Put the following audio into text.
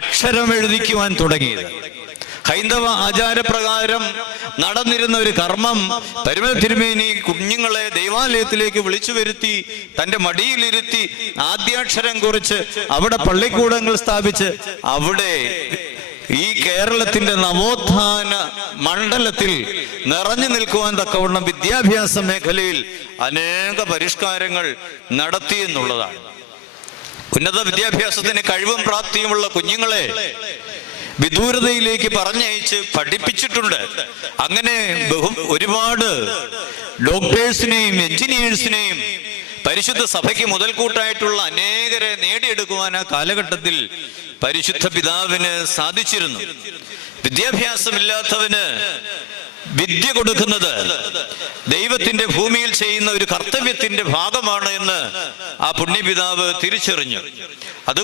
അക്ഷരം എഴുതിക്കുവാൻ തുടങ്ങിയത്. ഹൈന്ദവ ആചാരപ്രകാരം നടന്നിരുന്ന ഒരു കർമ്മം പരമ തിരുമേനി കുഞ്ഞുങ്ങളെ ദൈവാലയത്തിലേക്ക് വിളിച്ചു വരുത്തി തന്റെ മടിയിലിരുത്തി ആദ്യാക്ഷരം കുറിച്ച് അവിടെ പള്ളിക്കൂടങ്ങൾ സ്ഥാപിച്ച് അവിടെ ഈ കേരളത്തിന്റെ നവോത്ഥാന മണ്ഡലത്തിൽ നിറഞ്ഞു നിൽക്കുവാൻ തക്കവണ്ണം വിദ്യാഭ്യാസ മേഖലയിൽ അനേക പരിഷ്കാരങ്ങൾ നടത്തി എന്നുള്ളതാണ്. ഉന്നത വിദ്യാഭ്യാസത്തിന് കഴിവും പ്രാപ്തിയുമുള്ള കുഞ്ഞുങ്ങളെ വിദൂരതയിലേക്ക് പറഞ്ഞയച്ച് പഠിപ്പിച്ചിട്ടുണ്ട്. അങ്ങനെ ബഹു ഒരുപാട് ഡോക്ടേഴ്സിനെയും എഞ്ചിനീയേഴ്സിനെയും പരിശുദ്ധ സഭയ്ക്ക് മുതൽക്കൂട്ടായിട്ടുള്ള അനേകരെ നേടിയെടുക്കുവാൻ ആ കാലഘട്ടത്തിൽ പരിശുദ്ധ പിതാവിന് സാധിച്ചിരുന്നു. വിദ്യാഭ്യാസമില്ലാത്തവന് വിദ്യ കൊടുക്കുന്നത് ദൈവത്തിന്റെ ഭൂമിയിൽ ചെയ്യുന്ന ഒരു കർത്തവ്യത്തിന്റെ ഭാഗമാണ് എന്ന് ആ പുണ്യപിതാവ് തിരിച്ചറിഞ്ഞു. അത്